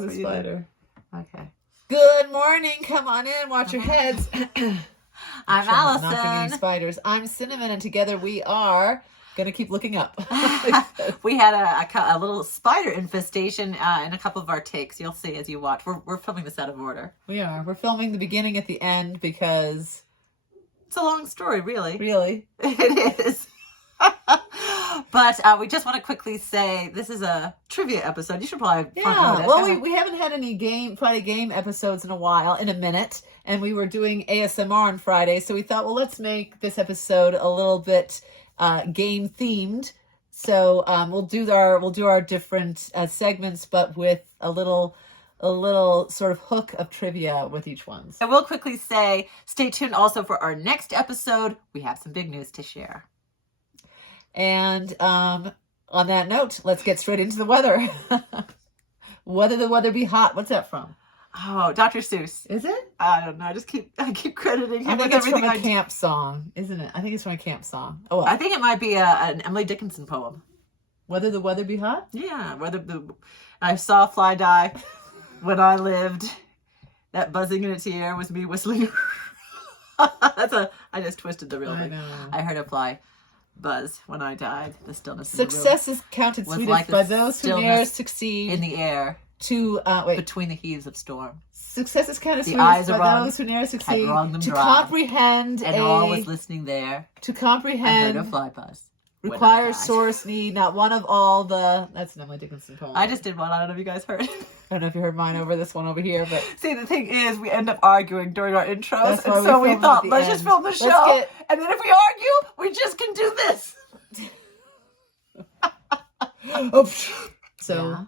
was a spider. Okay. Good morning. Come on in. Watch your heads. I'm Allison. Not getting any spiders. I'm Cinnamon, and together we are going to keep looking up. We had a little spider infestation in a couple of our takes. You'll see as you watch. We're filming this out of order. We are. We're filming the beginning at the end because... It's a long story, really. Really? It is. But we just want to quickly say this is a trivia episode. You should probably front load it. Well, we haven't had any Friday game episodes in a minute, and we were doing ASMR on Friday, so we thought, well, let's make this episode a little bit game themed. So we'll do our different segments, but with a little sort of hook of trivia with each one. I will quickly say, stay tuned also for our next episode. We have some big news to share. And on that note, let's get straight into the weather. Whether the weather be hot. What's that from? Oh, Dr. Seuss. Is it? I don't know. I keep crediting him with it's everything. From a camp song, isn't it? I think it's from a camp song. Oh, well. I think it might be an Emily Dickinson poem. Whether the weather be hot? Yeah. I saw a fly die when I lived. That buzzing in its ear was me whistling. I just twisted the real thing. I heard a fly buzz when I died. The stillness. Success is counted sweetest by those who ne'er succeed in the air. Between the heaves of storm. Success is counted sweetest by those who ne'er succeed to comprehend and all was listening there. To comprehend. I heard a fly buzz. Requires sorest need, not one of all the... That's an Emily Dickinson poem. I just did one. I don't know if you guys heard. I don't know if you heard mine over this one over here, but... See, the thing is, we end up arguing during our intros, and so we thought, let's just film the show, and then if we argue, we just can do this. So,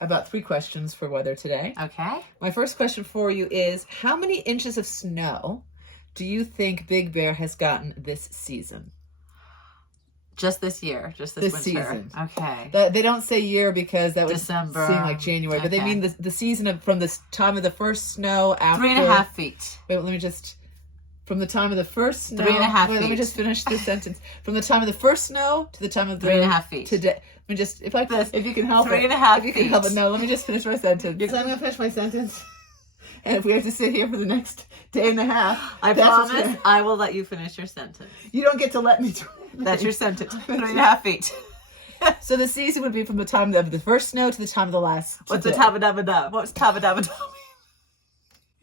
about 3 questions for weather today. Okay. My first question for you is, how many inches of snow do you think Big Bear has gotten this season? Just this year, this winter. Season. Okay. They don't say year because that would December. seem like January, but they mean the season from the time of the first snow after... 3.5 feet. Wait, let me just... From the time of the first snow... 3.5 feet. Let me just finish this sentence. From the time of the first snow to the time of the... 3.5 feet. Today. Let me just... If you can help 3.5 it. 3.5 feet. If you can help it. No, let me just finish my sentence. Because I'm going to finish my sentence. And if we have to sit here for the next day and a half... I promise I will let you finish your sentence. You don't get to let me do it. That's your sentence. 3.5 feet. So the season would be from the time of the first snow to the time of the last. What's the tabba-dabba-da? What's tabba-dabba-da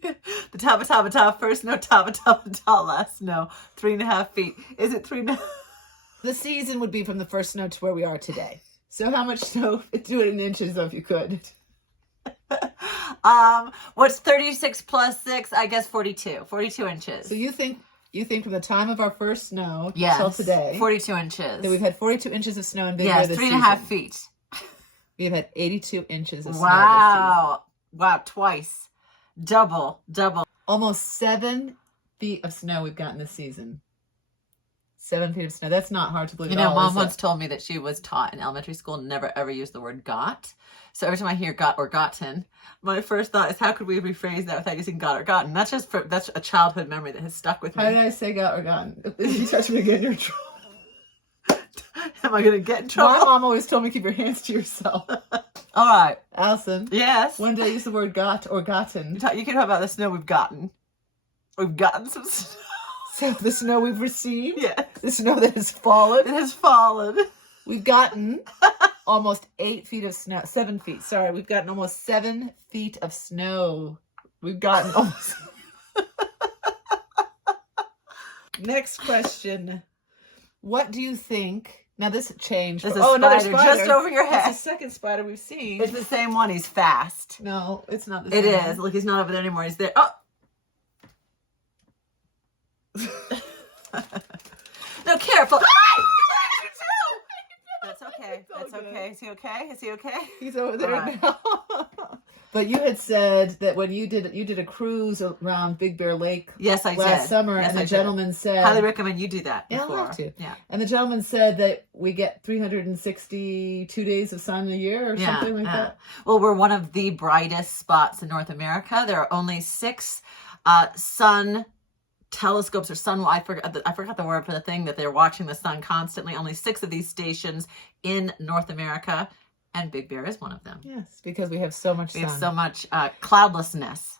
mean? The tabba-tabba-da, first snow, tabba-tabba-da, last snow. 3.5 feet. Is it 3.5? The season would be from the first snow to where we are today. So how much snow? Do it in inches, though, if you could. What's 36 plus 6? I guess 42. 42 inches. So you think from the time of our first snow until today, 42 inches. That we've had 42 inches of snow in Big Bear this 3.5 feet. We've had 82 inches of snow Wow, twice. Double. Almost 7 feet of snow we've gotten this season. 7 feet of snow. That's not hard to believe. You know, Mom once told me that she was taught in elementary school never ever use the word got. So every time I hear got or gotten, my first thought is, how could we rephrase that without using got or gotten? That's a childhood memory that has stuck with me. How did I say got or gotten? If you touch me again, you're in trouble. Am I going to get in trouble? My mom always told me keep your hands to yourself. All right. Allison. Yes? When did I use the word got or gotten? You can talk about the snow we've gotten. We've gotten some snow. So the snow we've received? Yes. The snow that has fallen? It has fallen. We've gotten almost 8 feet of snow. 7 feet. Sorry. We've gotten almost 7 feet of snow. We've gotten almost... Next question. What do you think... Now this changed. There's another spider just over your head. It's the second spider we've seen. It's the same one. He's fast. No, it's not the same. It is. Look, he's not over there anymore. He's there. Oh! No, careful. That's okay. That's okay. Is he okay? Is he okay? He's over there now. But you had said that when you did a cruise around Big Bear Lake last summer, and the gentleman said... Highly recommend you do that before. Yeah, I'll have to. Yeah. And the gentleman said that we get 362 days of sun a year or something like that. Well, we're one of the brightest spots in North America. There are only 6 sun telescopes or sun. I forgot the word for the thing that they're watching the sun constantly. Only 6 of these stations in North America. And Big Bear is one of them. Yes, because we have so much sun. We have so much cloudlessness.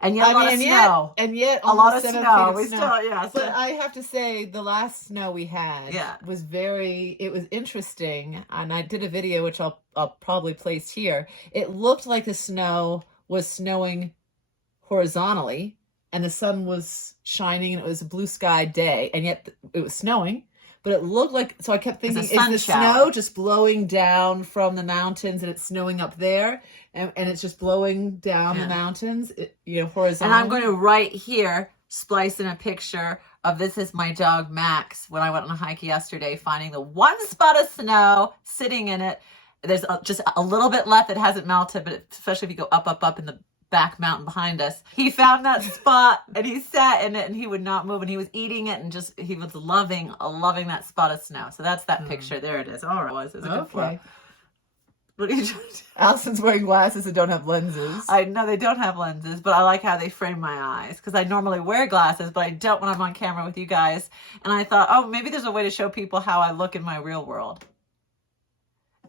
And yet a lot of snow. And yet a lot of 7 snow. feet of We snow. still, yeah. But I have to say, the last snow we had was it was interesting. And I did a video, which I'll probably place here. It looked like the snow was snowing horizontally and the sun was shining and it was a blue sky day. And yet it was snowing. But it looked like, so I kept thinking, is the snow just blowing down from the mountains and it's snowing up there? And it's just blowing down the mountains, horizontally. And I'm going to right here splice in a picture of this is my dog Max when I went on a hike yesterday, finding the one spot of snow sitting in it. There's just a little bit left that hasn't melted, but especially if you go up in the back mountain behind us. He found that spot and he sat in it and he would not move and he was eating it and he was loving that spot of snow. So that's that picture. There it is. All right. It was a good flow. What are you trying to do? Allison's wearing glasses that don't have lenses. I know they don't have lenses, but I like how they frame my eyes because I normally wear glasses, but I don't when I'm on camera with you guys. And I thought, oh, maybe there's a way to show people how I look in my real world.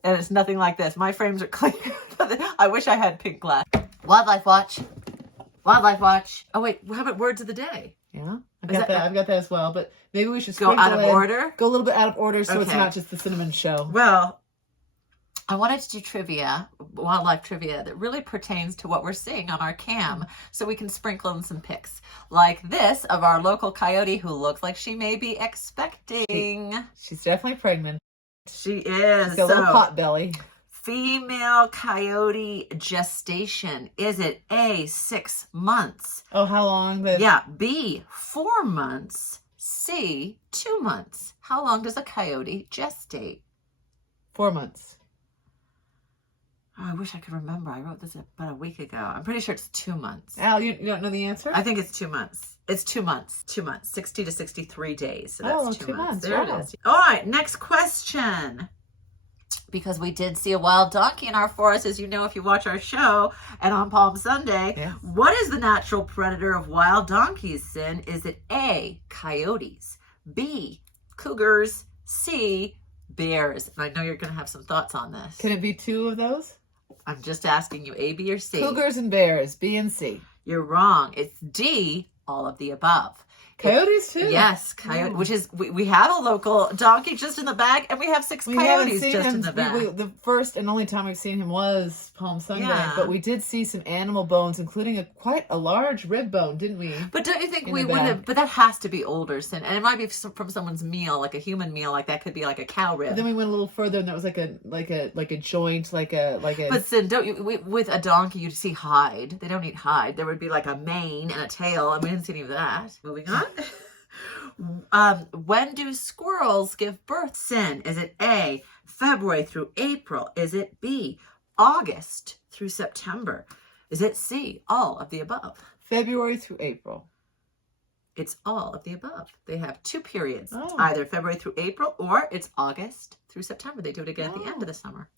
And it's nothing like this. My frames are clear. I wish I had pink glass. Wildlife Watch. Wildlife Watch. Oh, wait. How about words of the day? Yeah. I've got that as well. But maybe we should go out of order. Go a little bit out of order so it's not just the cinnamon show. Well, I wanted to do trivia, wildlife trivia, that really pertains to what we're seeing on our cam. So we can sprinkle in some pics. Like this of our local coyote who looks like she may be expecting. She's definitely pregnant. She is. She's got a little pot belly. Female coyote gestation. Is it A, 6 months? Oh, how long? Yeah. B, 4 months. C, 2 months. How long does a coyote gestate? 4 months. Oh, I wish I could remember. I wrote this about a week ago. I'm pretty sure it's 2 months. Al, you don't know the answer? I think it's 2 months. It's 2 months. 2 months. 60 to 63 days. So that's 2 months. There it is. All right. Next question. Because we did see a wild donkey in our forest, as you know, if you watch our show, and on Palm Sunday. Yes. What is the natural predator of wild donkeys, Sin? Is it A, coyotes, B, cougars, C, bears? And I know you're going to have some thoughts on this. Can it be 2 of those? I'm just asking you, A, B, or C? Cougars and bears, B and C. You're wrong. It's D, all of the above. Coyotes too? Yes, coyote, which is, we have a local donkey just in the bag, and we have 6 coyotes just in the bag. The first and only time we've seen him was Palm Sunday, but we did see some animal bones, including quite a large rib bone, didn't we? But don't you think we would have, but that has to be older, Sin, and it might be from someone's meal, like a human meal, like that could be like a cow rib. But then we went a little further, and there was like a joint, like a. But Sin, don't you, with a donkey, you'd see hide. They don't eat hide. There would be like a mane and a tail, and we didn't see any of that. Moving on. When do squirrels give birth, Sin? Is it A, February through April? Is it B, August through September? Is it C, all of the above? February through April. It's all of the above. They have 2 periods. It's either February through April or it's August through September. They do it again at the end of the summer.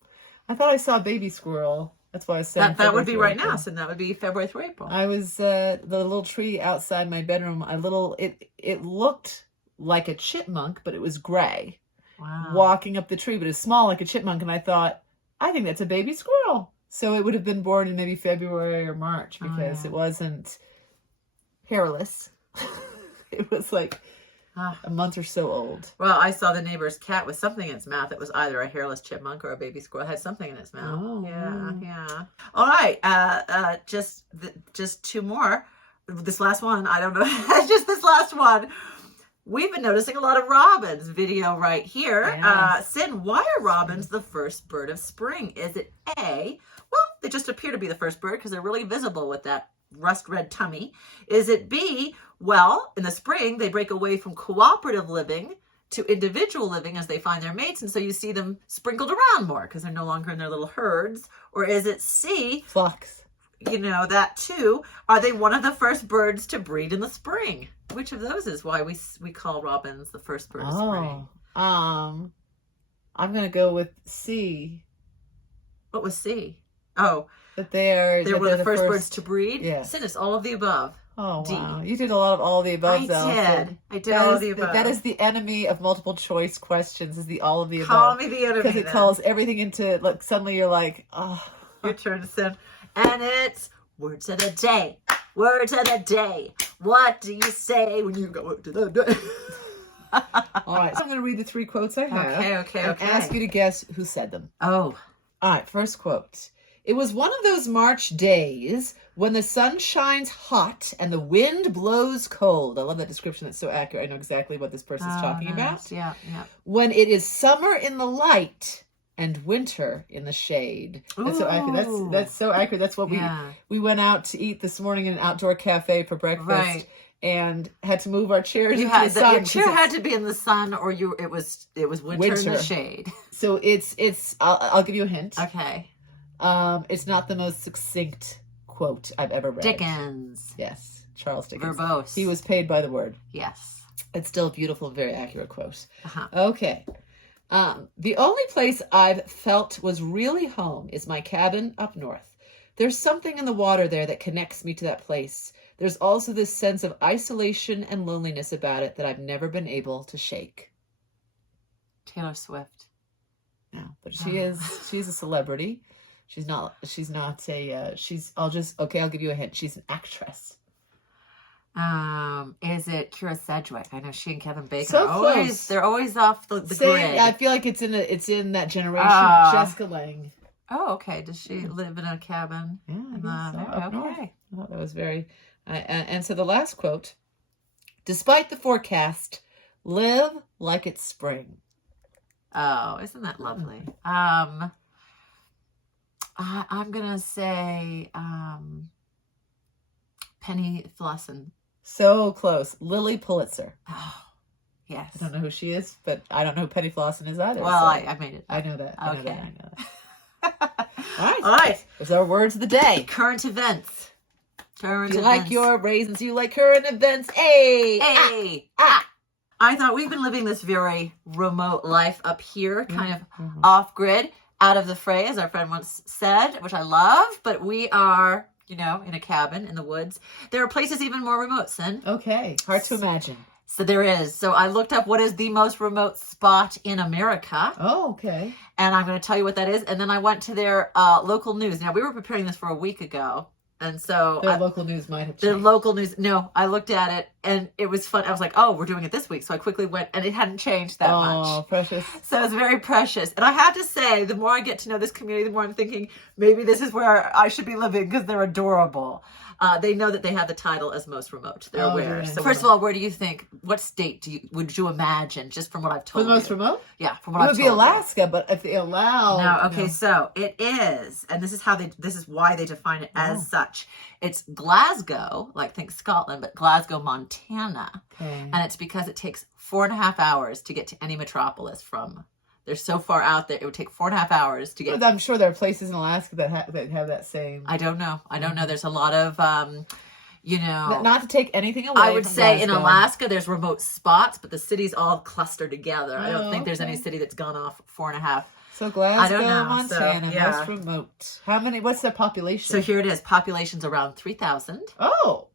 I thought I saw a baby squirrel. That's why I was saying that would be right now, so that would be February through April. I was the little tree outside my bedroom. It looked like a chipmunk, but it was gray. Wow. Walking up the tree, but it's small like a chipmunk, and I thought, I think that's a baby squirrel. So it would have been born in maybe February or March because it wasn't hairless. It was like a month or so old. Well, I saw the neighbor's cat with something in its mouth. It was either a hairless chipmunk or a baby squirrel. It had something in its mouth. Oh. Yeah. All right. Just 2 more. This last one, I don't know. Just this last one. We've been noticing a lot of robins. Video right here. Yes. Sin, why are robins the first bird of spring? Is it A? Well, they just appear to be the first bird because they're really visible with that rust red tummy. Is it B? Well, in the spring, they break away from cooperative living to individual living as they find their mates. And so you see them sprinkled around more because they're no longer in their little herds. Or is it C? Flocks. You know, that too. Are they one of the first birds to breed in the spring? Which of those is why we call robins the first bird of spring? I'm going to go with C. What was C? Oh. That they're one of the first birds to breed? Yeah. Sin, it's all of the above. Oh, D. wow. You did a lot of all of the above, I Allison. did all of the above. That is the enemy of multiple choice questions, is the all of the Call above. me the enemy. Because it calls everything into, like, suddenly you're like, oh. Your turn to send. And it's words of the day. Words of the day. What do you say when you go word of the day? All right, so I'm going to read the 3 quotes I have. Okay. And ask you to guess who said them. Oh. All right, first quote. It was one of those March days when the sun shines hot and the wind blows cold. I love that description. That's so accurate. I know exactly what this person's talking about. Yeah. When it is summer in the light and winter in the shade. That's so accurate. That's so accurate. That's what we went out to eat this morning in an outdoor cafe for breakfast. Right. And had to move our chairs into the sun. Your chair had to be in the sun, or it was winter in the shade. So it's. I'll give you a hint. Okay. It's not the most succinct quote I've ever read. Dickens. Yes, Charles Dickens. Verbose. He was paid by the word. Yes. It's still a beautiful, very accurate quote. Uh-huh. Okay. The only place I've felt was really home is my cabin up north. There's something in the water there that connects me to that place. There's also this sense of isolation and loneliness about it that I've never been able to shake. Taylor Swift. No, but she's a celebrity. I'll give you a hint. She's an actress. Is it Kira Sedgwick? I know she and Kevin Bacon So close. They're always off the grid. I feel like it's in that generation. Jessica Lange. Oh, okay. Does she live in a cabin? Yeah, Okay. Well, that was very... and so the last quote, despite the forecast, live like it's spring. Oh, isn't that lovely? I'm going to say Penny Flossin. So close. Lily Pulitzer. Oh, yes. I don't know who she is, but I don't know who Penny Flossin is either. Well, so I made it. I know that. Okay. I know that. All right. Those are our words of the day. Current events. You like your raisins, you like current events. Hey! I thought we've been living this very remote life up here, kind of off grid, out of the fray, as our friend once said, which I love, but we are, in a cabin in the woods. There are places even more remote, Sin. Okay. Hard to imagine. So there is. So I looked up what is the most remote spot in America. Oh, okay. And I'm going to tell you what that is. And then I went to their local news. Now, we were preparing this for a week ago. And so their local news might have changed. Their local news. No, I looked at it and it was fun. I was like, oh, we're doing it this week. So I quickly went and it hadn't changed that much. Oh, precious. So it was very precious. And I have to say, the more I get to know this community, the more I'm thinking maybe this is where I should be living because they're adorable. They know that they have the title as most remote. They're aware. Yeah. So first of all, where do you think, what state would you imagine, just from what I've told you? For the most remote? Yeah, from what I've told you. It would be Alaska, but if they allow... No, okay, so it is, and this is why they define it as such. It's Glasgow, like think Scotland, but Glasgow, Montana. Okay. And it's because it takes 4.5 hours to get to any metropolis from... They're so far out there, it would take 4.5 hours to get... I'm sure there are places in Alaska that have that same... I don't know. There's a lot of, Not to take anything away I would from say Glasgow. in Alaska, there's remote spots, but the cities all cluster together. I don't think there's any city that's gone off 4.5. So Glasgow, I don't know. Montana, most remote. What's the population? So here it is. Population's around 3,000. Oh.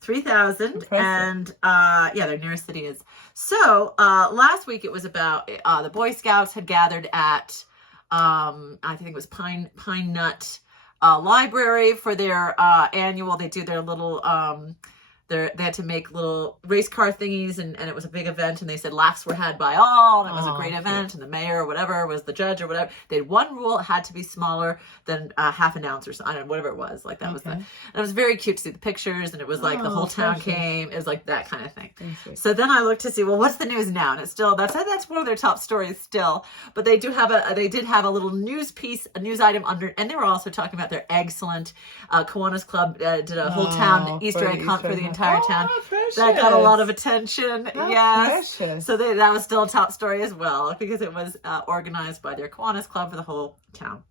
3,000, and their nearest city is. So last week it was about the Boy Scouts had gathered at I think it was Pine Nut Library for their annual. They do their little they had to make little race car thingies, and it was a big event, and they said laughs were had by all, and it was a great event, and the mayor or whatever was the judge or whatever. They had one rule: it had to be smaller than half an ounce or something, I don't know, whatever it was. Like that was and it was very cute to see the pictures, and it was like the whole town came. It was like that kind of thing. So then I looked to see, well, what's the news now? And it's still that's one of their top stories still. But they did have a little news piece, a news item under, and they were also talking about their excellent Kiwanis Club did a whole town Easter egg hunt for the entire town. Precious. That got a lot of attention. Yes. Precious. So that was still a top story as well because it was organized by their Kiwanis Club for the whole town.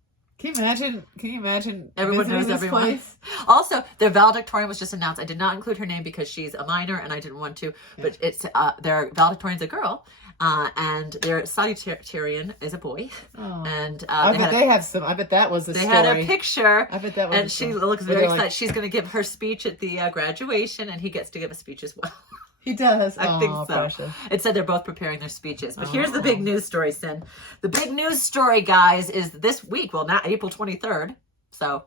Can you imagine? Can you imagine? Everyone knows this everyone. place? Also, their valedictorian was just announced. I did not include her name because she's a minor and I didn't want to. But it's their valedictorian's a girl, and their salutatorian is a boy. Oh. And I bet they have some. I bet that was a they story. had a picture. I bet that was. And she looks very excited. She's going to give her speech at the graduation, and he gets to give a speech as well. He does. I think so. Precious. It said they're both preparing their speeches. But here's the big news story, Sin. The big news story, guys, is this week. Well, not April 23rd. So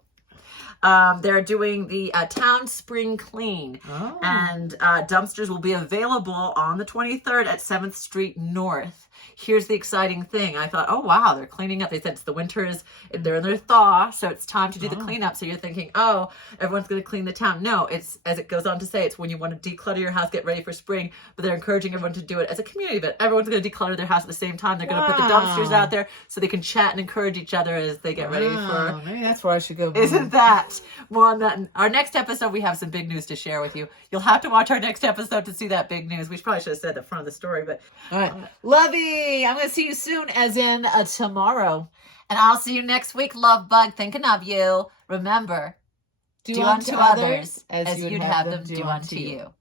they're doing the town spring clean. Oh. And dumpsters will be available on the 23rd at 7th Street North. Here's the exciting thing. I thought, oh, wow, they're cleaning up. They said it's the winter they're in their thaw, so it's time to do the cleanup. So you're thinking, oh, everyone's going to clean the town. No, it's, as it goes on to say, it's when you want to declutter your house, get ready for spring, but they're encouraging everyone to do it as a community event. Everyone's going to declutter their house at the same time. They're going to put the dumpsters out there so they can chat and encourage each other as they get ready for... Maybe that's where I should go. Isn't that? More on that. Our next episode, we have some big news to share with you. You'll have to watch our next episode to see that big news. We probably should have said the front of the story, but... All right. Lovey, I'm going to see you soon, as in tomorrow. And I'll see you next week, love bug. Thinking of you. Remember, do unto others as you'd have them do unto you.